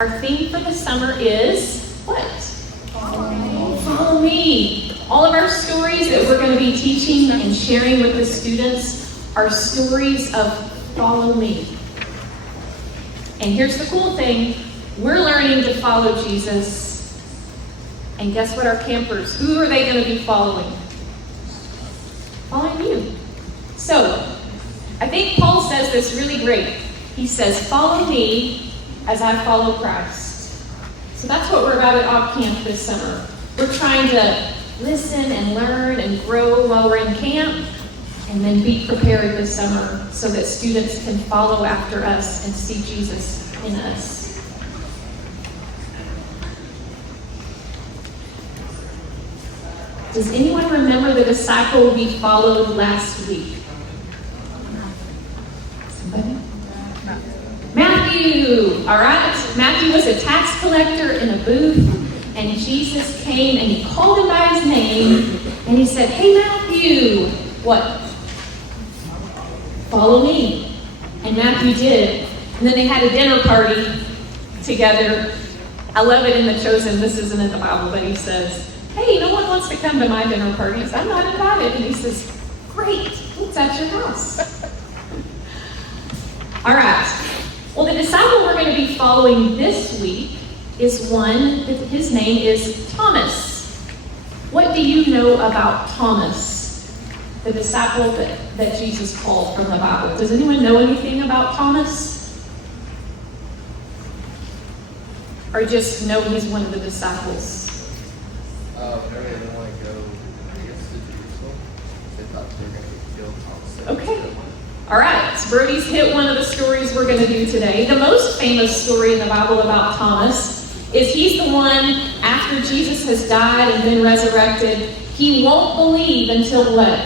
Our theme for the summer is what? Follow me. All of our stories that we're going to be teaching and sharing with the students are stories of follow me. And here's the cool thing. We're learning to follow Jesus. And guess what, our campers, who are they going to be following? Following you. So, I think Paul says this really great. He says, follow me as I follow Christ. So that's what we're about at OpCamp this summer. We're trying to listen and learn and grow while we're in camp, and then be prepared this summer so that students can follow after us and see Jesus in us. Does anyone remember the disciple we followed last week? Somebody? Matthew, all right? Matthew was a tax collector in a booth, and Jesus came and he called him by his name, and he said, hey, Matthew, what? Follow me. And Matthew did. And then they had a dinner party together. I love it in The Chosen. This isn't in the Bible, but he says, hey, no one wants to come to my dinner parties. I'm not invited. And he says, great, it's at your house. All right. Well, the disciple we're going to be following this week is one, his name is Thomas. What do you know about Thomas, the disciple that Jesus called from the Bible? Does anyone know anything about Thomas? Or just know he's one of the disciples? Whenever they didn't want to go, I guess, to Jerusalem, they thought they were going to get killed. Okay. All right, Brody's hit one of the stories we're going to do today. The most famous story in the Bible about Thomas is he's the one, after Jesus has died and been resurrected, he won't believe until what?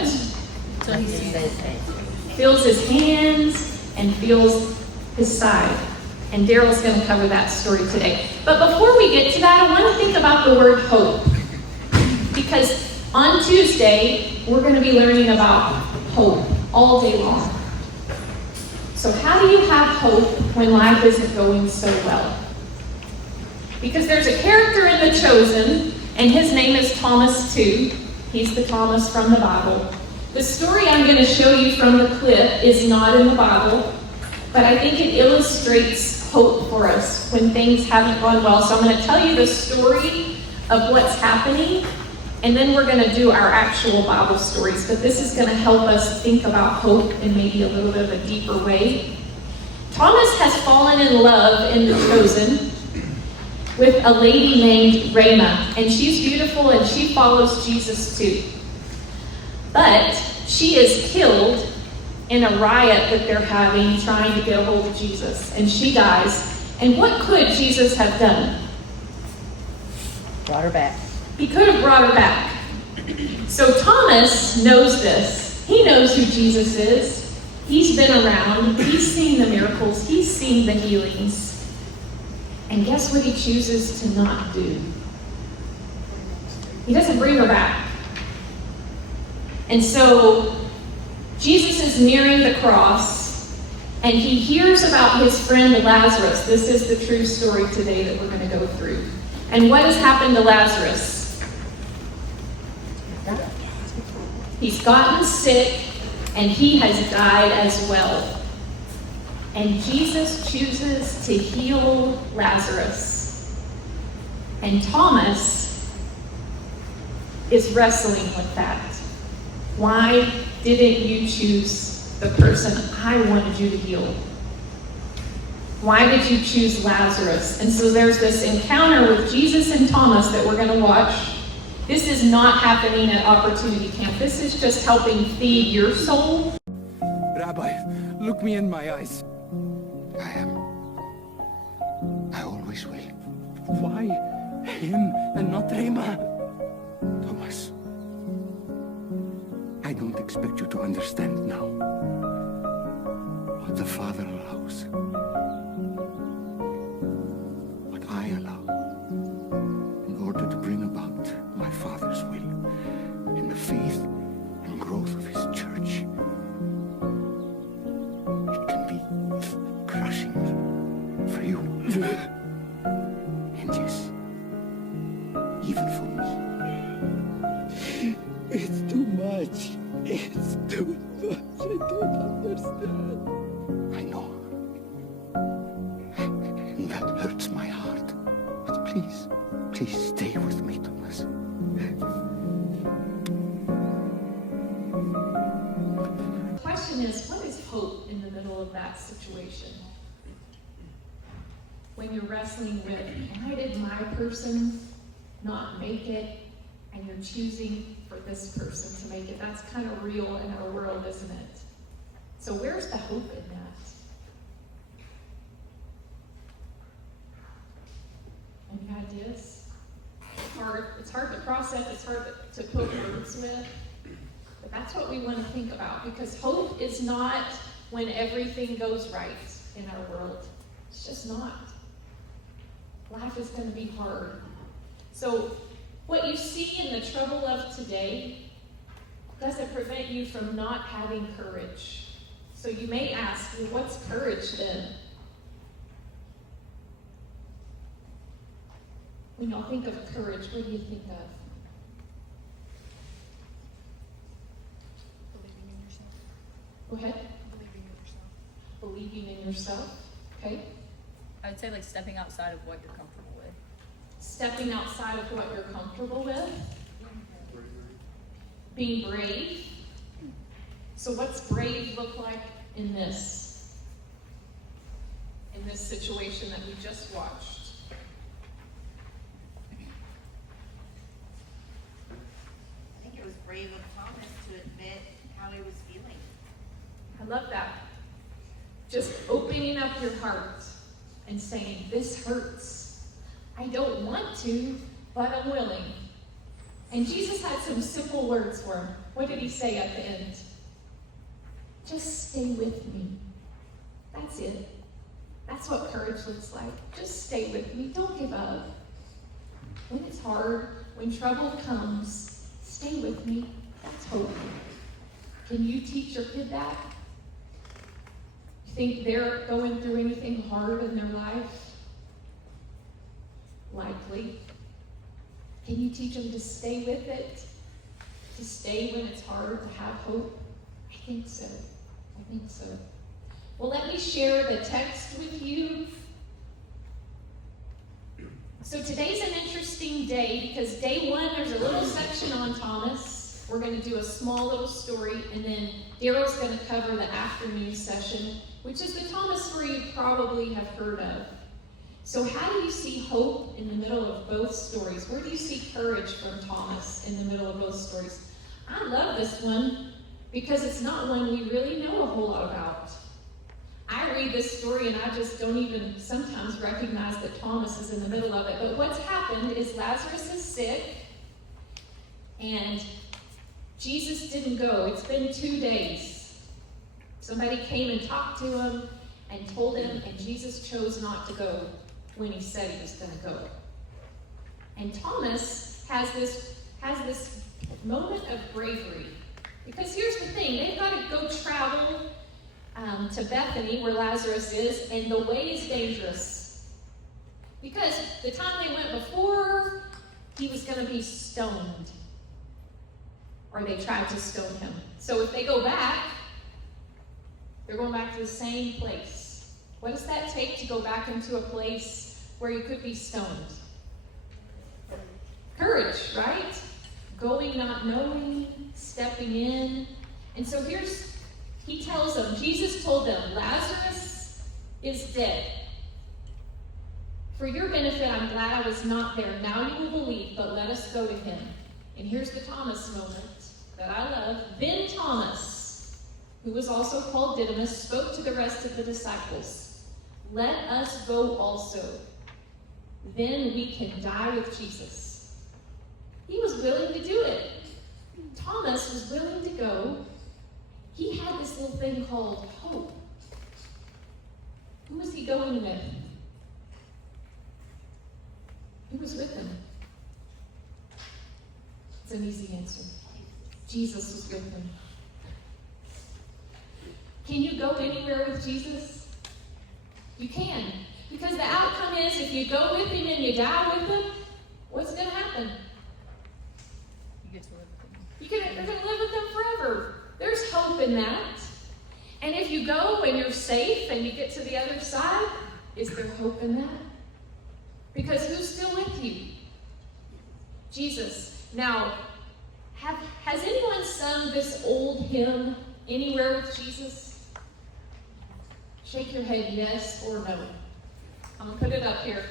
Until he sees his face. Feels his hands and feels his side. And Daryl's going to cover that story today. But before we get to that, I want to think about the word hope. Because on Tuesday, we're going to be learning about hope all day long. So how do you have hope when life isn't going so well? Because there's a character in The Chosen, and his name is Thomas too. He's the Thomas from the Bible. The story I'm going to show you from the clip is not in the Bible, but I think it illustrates hope for us when things haven't gone well. So I'm going to tell you the story of what's happening, and then we're going to do our actual Bible stories. But this is going to help us think about hope in maybe a little bit of a deeper way. Thomas has fallen in love in The Chosen with a lady named Rama. And she's beautiful and she follows Jesus too. But she is killed in a riot that they're having trying to get a hold of Jesus. And she dies. And what could Jesus have done? Brought her back. He could have brought her back. So Thomas knows this. He knows who Jesus is. He's been around. He's seen the miracles. He's seen the healings. And guess what he chooses to not do? He doesn't bring her back. And so Jesus is nearing the cross, and he hears about his friend Lazarus. This is the true story today that we're going to go through. And what has happened to Lazarus? He's gotten sick, and he has died as well. And Jesus chooses to heal Lazarus. And Thomas is wrestling with that. Why didn't you choose the person I wanted you to heal? Why did you choose Lazarus? And so there's this encounter with Jesus and Thomas that we're going to watch. This is not happening at Opportunity Camp. This is just helping feed your soul. Rabbi, look me in my eyes. I am. I always will. Why him and not Rama? Thomas, I don't expect you to understand now what the Father allows. What I allow in order to bring about my Father's will in the faith and growth of his church. It can be crushing for you. much. It's too much. I don't understand. I know. And that hurts my heart. But please, please stay with me, Thomas. The question is, what is hope in the middle of that situation? When you're wrestling with, why did my person not make it, and you're choosing for this person to make it? That's kind of real in our world, isn't it? So where's the hope in that? Any ideas? It's hard to process, it's hard to put words with. But that's what we want to think about, because hope is not when everything goes right in our world. It's just not. Life is going to be hard. So what you see in the trouble of today doesn't prevent you from not having courage. So you may ask, well, what's courage then? When y'all think of courage, what do you think of? Believing in yourself. Go ahead. Believing in yourself. Believing in yourself. Okay. I would say like stepping outside of what you're comfortable with. Stepping outside of what you're comfortable with. Being brave. So what's brave look like in this? In this situation that we just watched? I think it was brave of Thomas to admit how he was feeling. I love that. Just opening up your heart and saying, this hurts. I don't want to, but I'm willing. And Jesus had some simple words for him. What did he say at the end? Just stay with me. That's it. That's what courage looks like. Just stay with me. Don't give up. When it's hard, when trouble comes, stay with me. That's hope. Can you teach your kid that? You think they're going through anything hard in their life? Likely. Can you teach them to stay with it? To stay when it's hard, to have hope? I think so. I think so. Well, let me share the text with you. So today's an interesting day because day one, there's a little section on Thomas. We're going to do a small little story, and then Daryl's going to cover the afternoon session, which is the Thomas story you probably have heard of. So how do you see hope in the middle of both stories? Where do you see courage from Thomas in the middle of both stories? I love this one because it's not one we really know a whole lot about. I read this story and I just don't even sometimes recognize that Thomas is in the middle of it. But what's happened is Lazarus is sick and Jesus didn't go. It's been 2 days. Somebody came and talked to him and told him, and Jesus chose not to go when he said he was going to go. And Thomas has this moment of bravery. Because here's the thing, they've got to go travel to Bethany, where Lazarus is, and the way is dangerous. Because the time they went before, he was going to be stoned. Or they tried to stone him. So if they go back, they're going back to the same place. What does that take to go back into a place where you could be stoned? Courage, right? Going, not knowing, stepping in. And so he tells them, Jesus told them, Lazarus is dead. For your benefit, I'm glad I was not there. Now you will believe, but let us go to him. And here's the Thomas moment that I love. Then Thomas, who was also called Didymus, spoke to the rest of the disciples. Let us go also. Then we can die with Jesus. He was willing to do it. Thomas was willing to go. He had this little thing called hope. Who was he going with? Who was with him? It's an easy answer. Jesus was with him. Can you go anywhere with Jesus? You can. Because the outcome is if you go with him and you die with him, what's going to happen? You get to live with them. You're going to live with him in that? And if you go and you're safe and you get to the other side, is there hope in that? Because who's still with you? Jesus. Now, has anyone sung this old hymn, Anywhere with Jesus? Shake your head yes or no. I'm going to put it up here.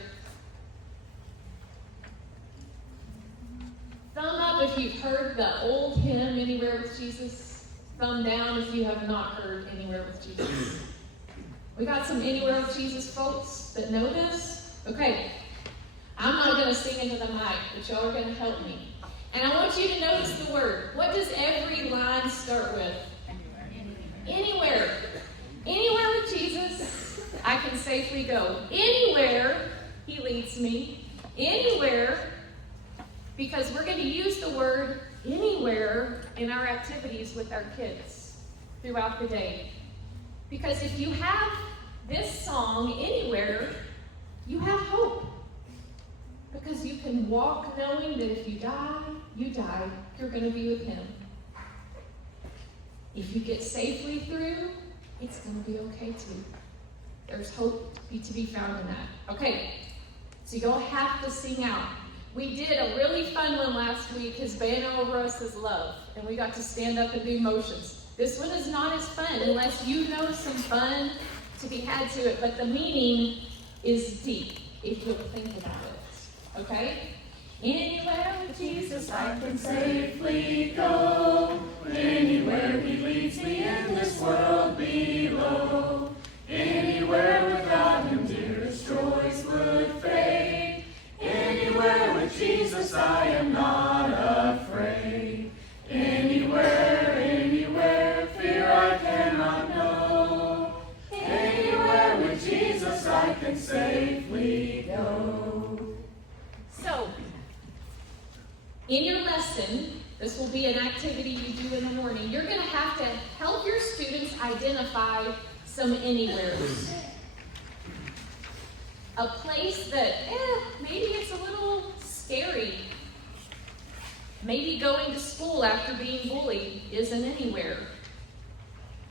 Thumb up if you've heard the old hymn, Anywhere with Jesus. Thumb down if you have not heard Anywhere with Jesus. We got some Anywhere with Jesus folks that know this? Okay. I'm not going to sing into the mic, but y'all are going to help me. And I want you to notice the word. What does every line start with? Anywhere. Anywhere with Jesus, I can safely go. Anywhere he leads me. Anywhere. Because we're going to use the word anywhere in our activities with our kids throughout the day. Because if you have this song, Anywhere, you have hope. Because you can walk knowing that if you die, you're going to be with him. If you get safely through, it's going to be okay too. There's hope to be found in that. Okay, so you don't have to sing out. We did a really fun one last week. His banner over us is love. And we got to stand up and do motions. This one is not as fun unless you know some fun to be had to it. But the meaning is deep if you'll think about it. Okay? Anywhere with Jesus I can safely go. Anywhere he leads me in this world below. Anywhere without him dearest joys would fade. Anywhere with Jesus I am not afraid. Anywhere, fear I cannot know. Anywhere with Jesus I can safely go. So, in your lesson, this will be an activity you do in the morning. You're going to have to help your students identify some anywheres. A place that, maybe it's a little scary. Maybe going to school after being bullied isn't anywhere.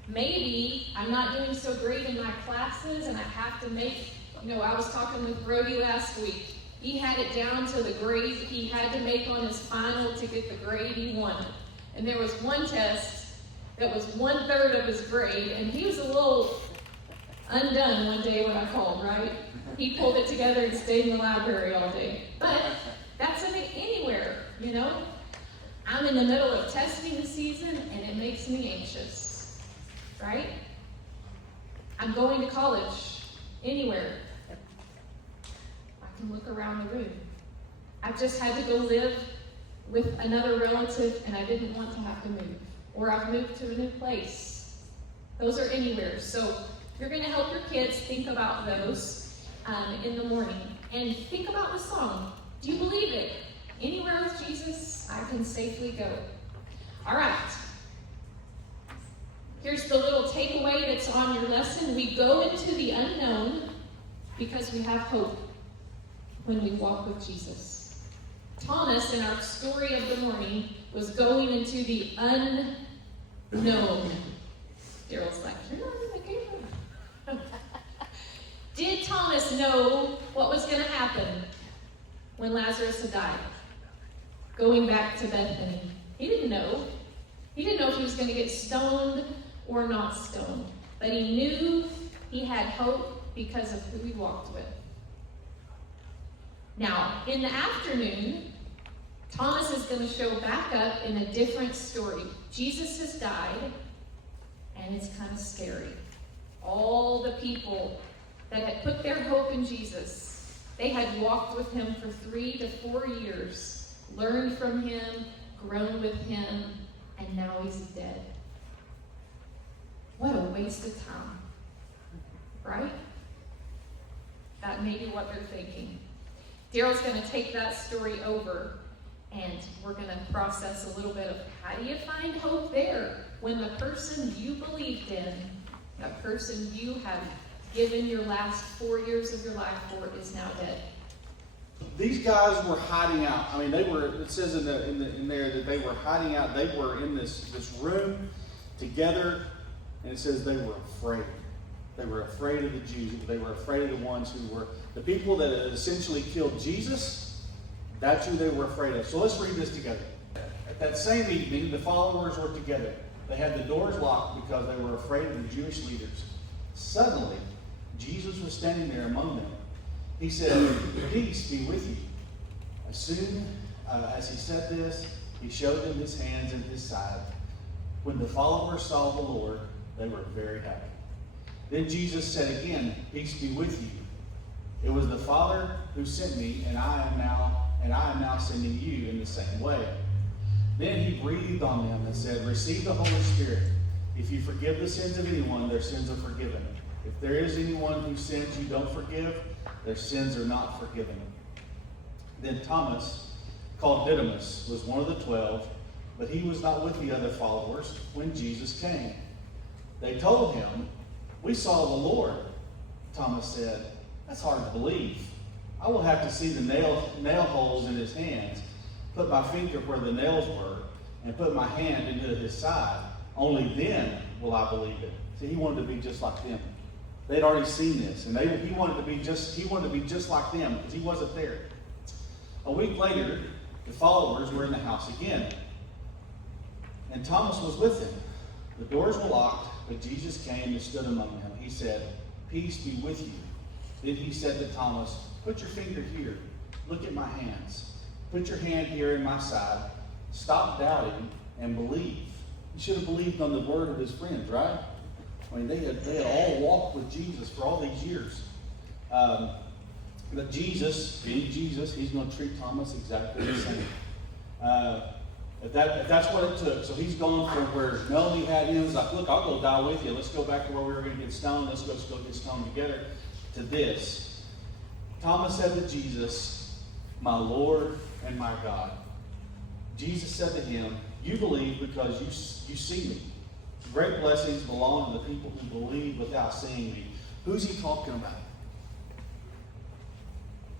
Maybe I'm not doing so great in my classes and I have to make, I was talking with Brody last week. He had it down to the grade he had to make on his final to get the grade he wanted. And there was one test that was 1/3 of his grade, and he was a little undone one day when I called, right? He pulled it together and stayed in the library all day. But that's anywhere, I'm in the middle of testing season, and it makes me anxious, right? I'm going to college, anywhere. Look around the room. I just had to go live with another relative and I didn't want to have to move. Or I've moved to a new place. Those are anywhere. So you're going to help your kids think about those in the morning. And think about the song. Do you believe it? Anywhere with Jesus, I can safely go. All right. Here's the little takeaway that's on your lesson. We go into the unknown because we have hope. When we walk with Jesus. Thomas, in our story of the morning, was going into the unknown. Daryl's like, you're not in the camera. Did Thomas know what was going to happen when Lazarus had died? Going back to Bethany. He didn't know. He didn't know if he was going to get stoned or not stoned. But he knew he had hope because of who he walked with. Now, in the afternoon, Thomas is going to show back up in a different story. Jesus has died, and it's kind of scary. All the people that had put their hope in Jesus, they had walked with him for 3 to 4 years, learned from him, grown with him, and now he's dead. What a waste of time, right? That may be what they're thinking. Daryl's going to take that story over, and we're going to process a little bit of how do you find hope there when the person you believed in, the person you have given your last 4 years of your life for, is now dead. These guys were hiding out. It says in there that they were hiding out. They were in this room together, and it says they were afraid. They were afraid of the Jews. They were afraid of the ones who were the people that had essentially killed Jesus. That's who they were afraid of. So let's read this together. At that same evening, the followers were together. They had the doors locked because they were afraid of the Jewish leaders. Suddenly, Jesus was standing there among them. He said, "Peace be with you." As soon as he said this, he showed them his hands and his side. When the followers saw the Lord, they were very happy. Then Jesus said again, "Peace be with you. It was the Father who sent me, and I am now sending you in the same way." Then he breathed on them and said, "Receive the Holy Spirit. If you forgive the sins of anyone, their sins are forgiven. If there is anyone whose sins you don't forgive, their sins are not forgiven." Then Thomas, called Didymus, was one of the 12, but he was not with the other followers when Jesus came. They told him, "We saw the Lord." Thomas said, "That's hard to believe. I will have to see the nail holes in his hands, put my finger where the nails were, and put my hand into his side. Only then will I believe it." See, he wanted to be just like them. They'd already seen this, and he wanted to be just like them because he wasn't there. A week later, the followers were in the house again, and Thomas was with them. The doors were locked, but Jesus came and stood among them. He said, "Peace be with you." Then he said to Thomas, "Put your finger here. Look at my hands. Put your hand here in my side. Stop doubting and believe." He should have believed on the word of his friends, right? I mean, they had all walked with Jesus for all these years. But Jesus, being Jesus, he's going to treat Thomas exactly the same. If that's what it took. So he's gone from where Melanie had him. He's like, "Look, I'll go die with you. Let's go back to where we were going to get stoned. Let's go get stoned together," to this. Thomas said to Jesus, "My Lord and my God." Jesus said to him, "You believe because you see me. Great blessings belong to the people who believe without seeing me." Who's he talking about?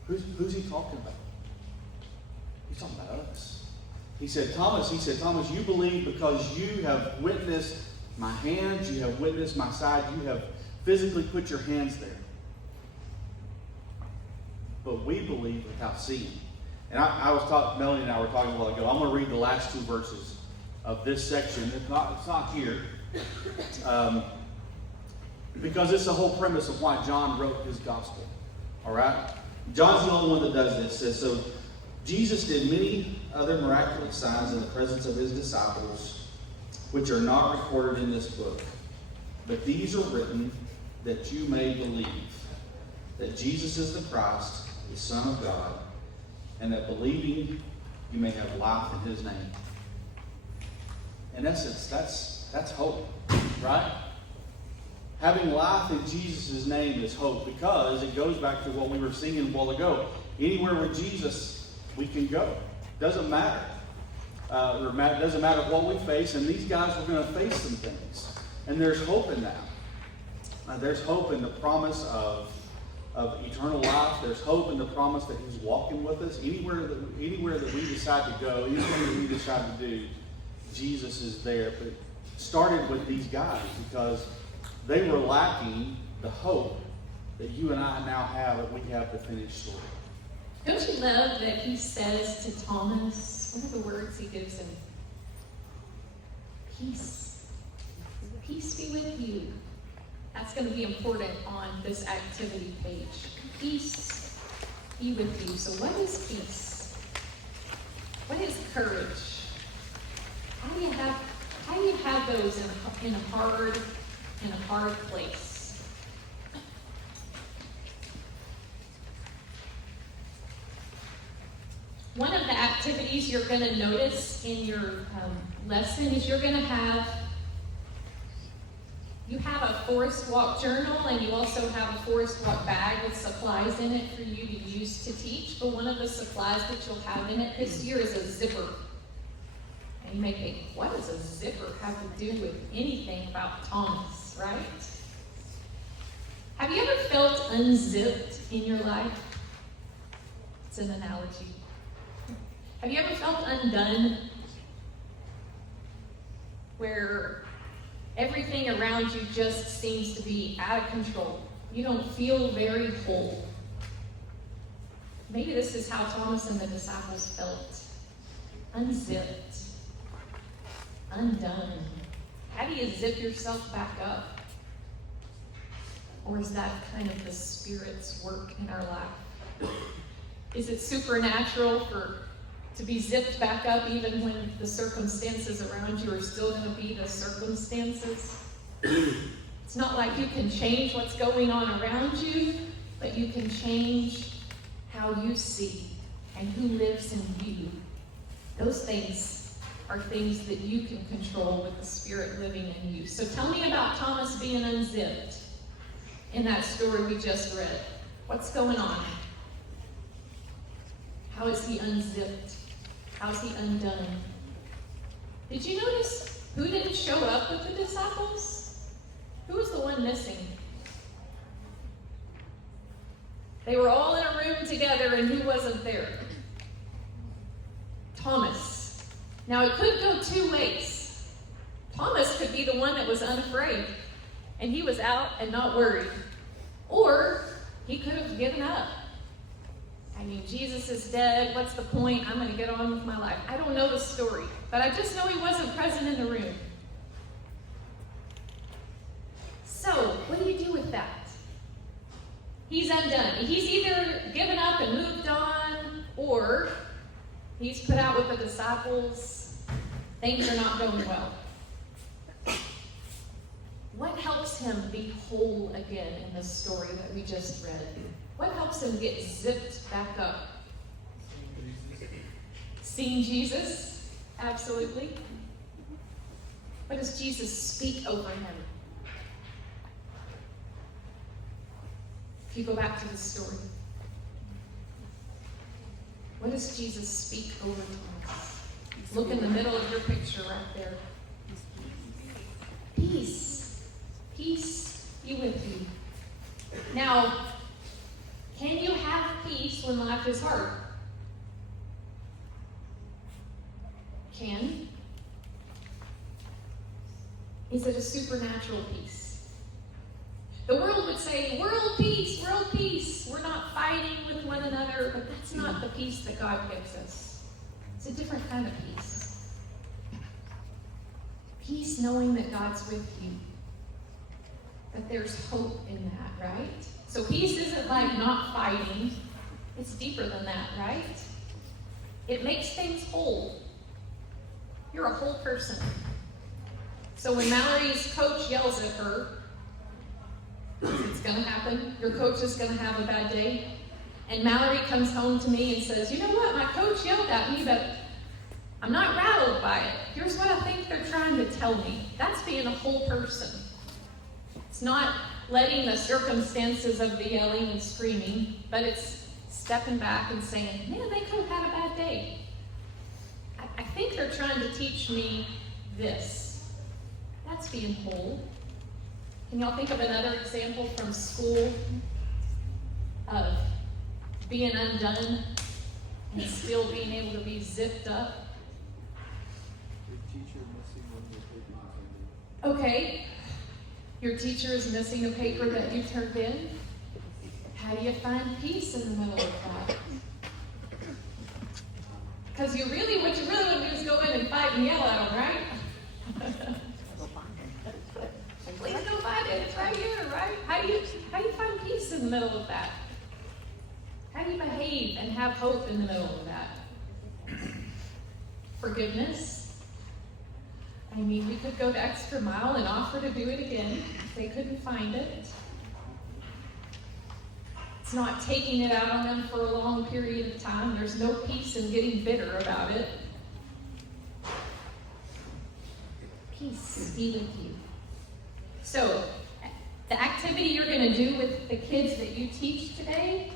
Who's he talking about? He's talking about us. He said, Thomas, "You believe because you have witnessed my hands, you have witnessed my side, you have physically put your hands there. But we believe without seeing." And Melanie and I were talking a while ago. I'm going to read the last 2 verses of this section. It's not here. Because it's the whole premise of why John wrote his gospel. All right? John's the only one that does this. It says, "So Jesus did many other miraculous signs in the presence of his disciples, which are not recorded in this book. But these are written that you may believe that Jesus is the Christ, the Son of God, and that believing you may have life in his name." In essence, that's hope, right? Having life in Jesus' name is hope, because it goes back to what we were singing a while ago. Anywhere with Jesus, we can go. Doesn't matter. Doesn't matter what we face, and these guys were going to face some things. And there's hope in that. There's hope in the promise of eternal life. There's hope in the promise that he's walking with us. Anywhere that we decide to go, anything that we decide to do, Jesus is there. But it started with these guys because they were lacking the hope that you and I now have, that we have the finished story. Don't you love that he says to Thomas, what are the words he gives him? Peace. Peace be with you. That's going to be important on this activity page. Peace be with you. So what is peace? What is courage? How do you have those in a hard place? One of the activities you're going to notice in your lesson is you have a Forest Walk journal, and you also have a Forest Walk bag with supplies in it for you to use to teach. But one of the supplies that you'll have in it this year is a zipper. And you may think, what does a zipper have to do with anything about Thomas, right? Have you ever felt unzipped in your life? It's an analogy. Have you ever felt undone? Where Everything around you just seems to be out of control. You don't feel very whole. Maybe this is how Thomas and the disciples felt. Unzipped. Undone. How do you zip yourself back up? Or is that kind of the Spirit's work in our life? Is it supernatural to be zipped back up even when the circumstances around you are still going to be the circumstances? It's not like you can change what's going on around you, but you can change how you see and who lives in you. Those things are things that you can control with the Spirit living in you. So tell me about Thomas being unzipped in that story we just read. What's going on? How is he unzipped? How is he undone? Did you notice who didn't show up with the disciples? Who was the one missing? They were all in a room together, and who wasn't there? Thomas. Now, it could go two ways. Thomas could be the one that was unafraid, and he was out and not worried. Or he could have given up. I mean, Jesus is dead. What's the point? I'm going to get on with my life. I don't know the story, but I just know he wasn't present in the room. So, what do you do with that? He's undone. He's either given up and moved on, or he's put out with the disciples. Things are not going well. What helps him be whole again in the story that we just read? What helps him get zipped back up? Seeing Jesus? Absolutely. What does Jesus speak over him? If you go back to the story, what does Jesus speak over Thomas? Look in the middle of your picture right there. Peace. Peace be with you. Now, can you have peace when life is hard? Can? Is it a supernatural peace? The world would say, world peace, we're not fighting with one another, but that's not the peace that God gives us. It's a different kind of peace. Peace knowing that God's with you. That there's hope in that, right? So peace isn't like not fighting. It's deeper than that, right? It makes things whole. You're a whole person. So when Mallory's coach yells at her, it's going to happen. Your coach is going to have a bad day. And Mallory comes home to me and says, you know what, my coach yelled at me, but I'm not rattled by it. Here's what I think they're trying to tell me. That's being a whole person. It's not letting the circumstances of the yelling and screaming, but it's stepping back and saying, man, they could have had a bad day. I think they're trying to teach me this. That's being whole. Can y'all think of another example from school of being undone and still being able to be zipped up? Okay, your teacher is missing a paper that you turned in. How do you find peace in the middle of that? Because what you really want to do is go in and fight and yell at them, right? Please go find it. It's right here, right? How do you find peace in the middle of that? How do you behave and have hope in the middle of that? Forgiveness. I mean, we could go the extra mile and offer to do it again if they couldn't find it. It's not taking it out on them for a long period of time. There's no peace in getting bitter about it. Peace be with you. So, the activity you're going to do with the kids that you teach today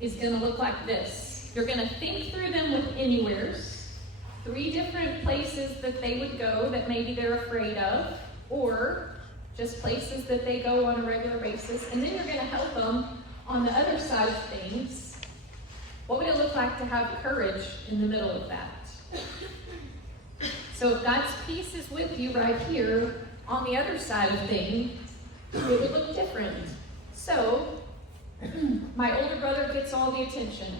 is going to look like this. You're going to think through them with anywheres, 3 different places that they would go that maybe they're afraid of, or just places that they go on a regular basis, and then you're going to help them on the other side of things. What would it look like to have courage in the middle of that? So if God's peace is with you right here, on the other side of things, it would look different. So, my older brother gets all the attention.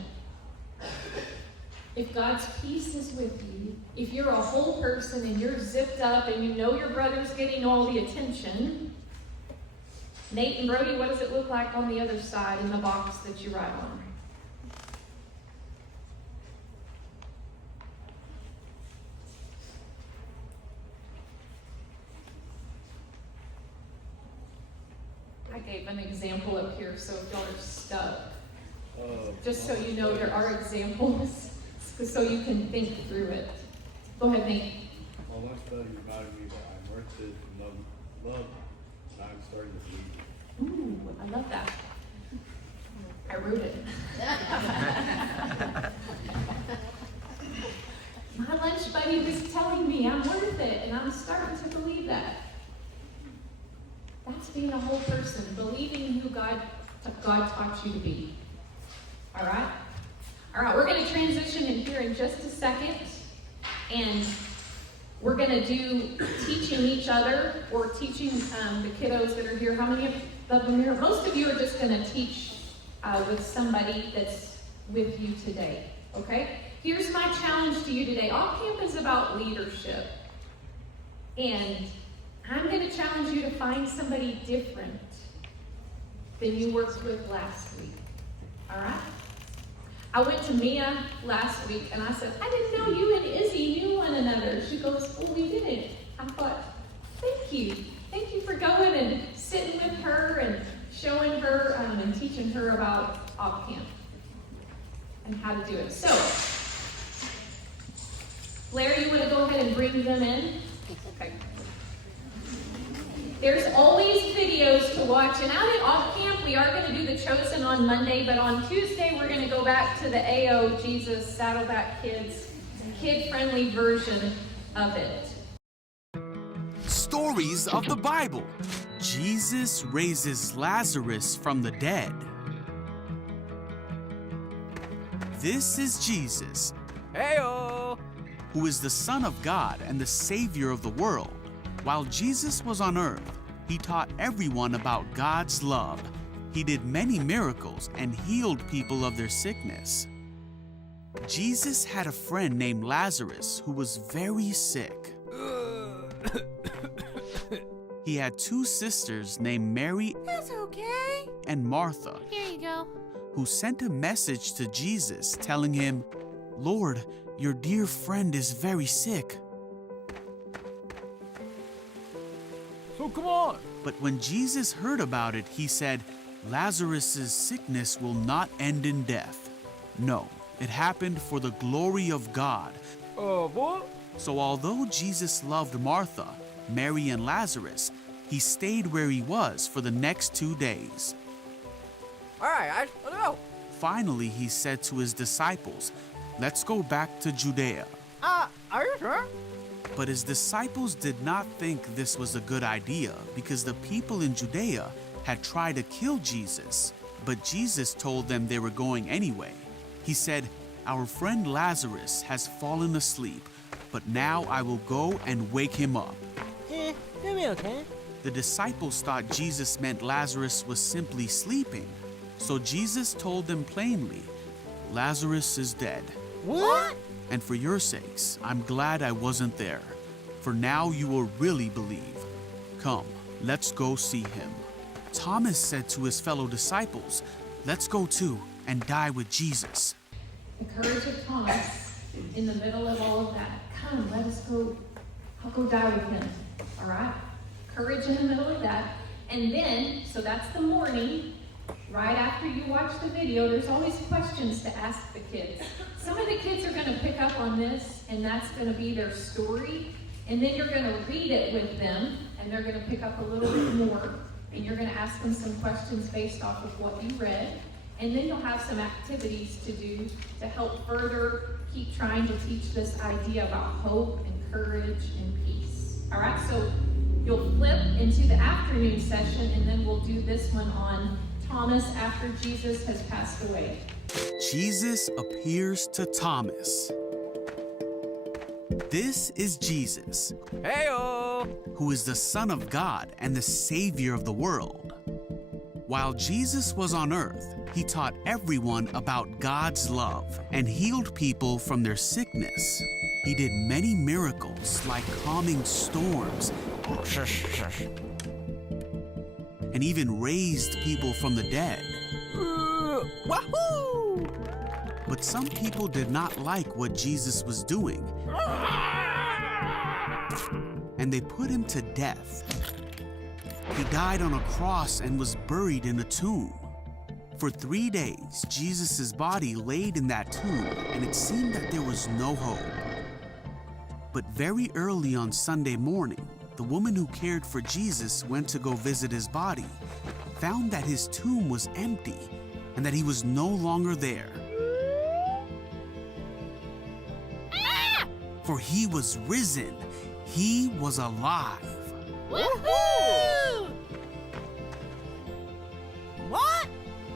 If God's peace is with you, if you're a whole person and you're zipped up and you know your brother's getting all the attention, Nate and Brody, what does it look like on the other side in the box that you write on? I gave an example up here, so if y'all are stuck, just so you know there are examples, so you can think through it. Go ahead, Nate. Well, one study reminded me that I'm worth it and love, and I'm starting to believe. Ooh, I love that. I wrote it. My lunch buddy was telling me I'm worth it, and I'm starting to believe that. That's being a whole person, believing who God taught you to be. All right? All right, we're going to transition in here in just a second, and we're going to do teaching each other or teaching the kiddos that are here. How many of them here? Most of you are just going to teach with somebody that's with you today, okay? Here's my challenge to you today. OpCamp is about leadership, and I'm going to challenge you to find somebody different than you worked with last week, all right? I went to Mia last week and I said, I didn't know you and Izzy knew one another. She goes, well, we didn't. I thought, thank you. Thank you for going and sitting with her and showing her and teaching her about OpCamp and how to do it. So, Blair, you want to go ahead and bring them in? Okay. There's always videos to watch, and out at OpCamp, we are going to do The Chosen on Monday, but on Tuesday, we're going to go back to the AO Jesus Saddleback Kids, kid-friendly version of it. Stories of the Bible. Jesus raises Lazarus from the dead. This is Jesus, Heyo! who is the Son of God and the Savior of the world. While Jesus was on earth, he taught everyone about God's love. He did many miracles and healed people of their sickness. Jesus had a friend named Lazarus who was very sick. He had two sisters named Mary That's okay. and Martha, Here you go. who sent a message to Jesus telling him, Lord, your dear friend is very sick. So come on. But when Jesus heard about it, he said, Lazarus' sickness will not end in death. No, it happened for the glory of God. What? So although Jesus loved Martha, Mary, and Lazarus, he stayed where he was for the next 2 days. All right, let's go. Finally, he said to his disciples, let's go back to Judea. Are you sure? But his disciples did not think this was a good idea because the people in Judea had tried to kill Jesus. But Jesus told them they were going anyway. He said, our friend Lazarus has fallen asleep, but now I will go and wake him up. You'll be okay. The disciples thought Jesus meant Lazarus was simply sleeping. So Jesus told them plainly, Lazarus is dead. What? And for your sakes, I'm glad I wasn't there. For now you will really believe. Come, let's go see him. Thomas said to his fellow disciples, let's go too and die with Jesus. The courage of Thomas in the middle of all of that. Come, let us go. I'll go die with him. All right? Courage in the middle of that. And then, so that's the morning. Right after you watch the video, there's always questions to ask the kids. Some of the kids are going to pick up on this, and that's going to be their story. And then you're going to read it with them, and they're going to pick up a little bit more. And you're going to ask them some questions based off of what you read. And then you'll have some activities to do to help further keep trying to teach this idea about hope and courage and peace. All right, so you'll flip into the afternoon session, and then we'll do this one on Thomas after Jesus has passed away. Jesus appears to Thomas. This is Jesus, Heyo! who is the Son of God and the Savior of the world. While Jesus was on earth, he taught everyone about God's love and healed people from their sickness. He did many miracles like calming storms and even raised people from the dead. Wahoo! But some people did not like what Jesus was doing, and they put him to death. He died on a cross and was buried in a tomb. For 3 days, Jesus' body laid in that tomb, and it seemed that there was no hope. But very early on Sunday morning, the woman who cared for Jesus went to go visit his body, found that his tomb was empty and that he was no longer there. For he was risen. He was alive. Woohoo! What?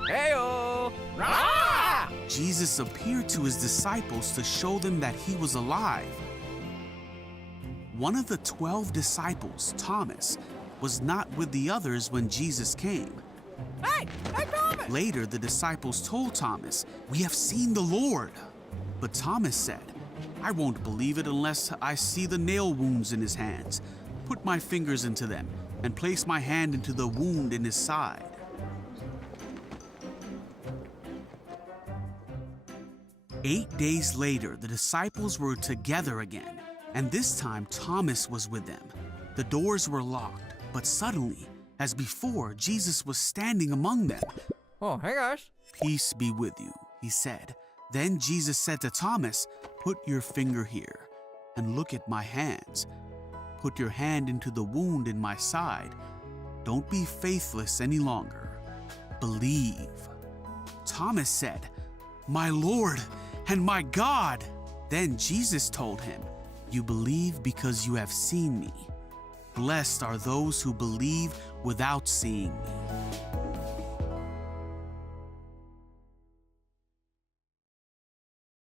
Heyo! Rah! Jesus appeared to his disciples to show them that he was alive. One of the 12 disciples, Thomas, was not with the others when Jesus came. Hey, Thomas! Later, the disciples told Thomas, "We have seen the Lord." But Thomas said, "I won't believe it unless I see the nail wounds in his hands, put my fingers into them, and place my hand into the wound in his side." Eight days later, the disciples were together again, and this time Thomas was with them. The doors were locked, but suddenly, as before, Jesus was standing among them. Oh, hey guys. "Peace be with you," he said. Then Jesus said to Thomas, "Put your finger here and look at my hands. Put your hand into the wound in my side. Don't be faithless any longer. Believe." Thomas said, "My Lord and my God." Then Jesus told him, "You believe because you have seen me. Blessed are those who believe without seeing me."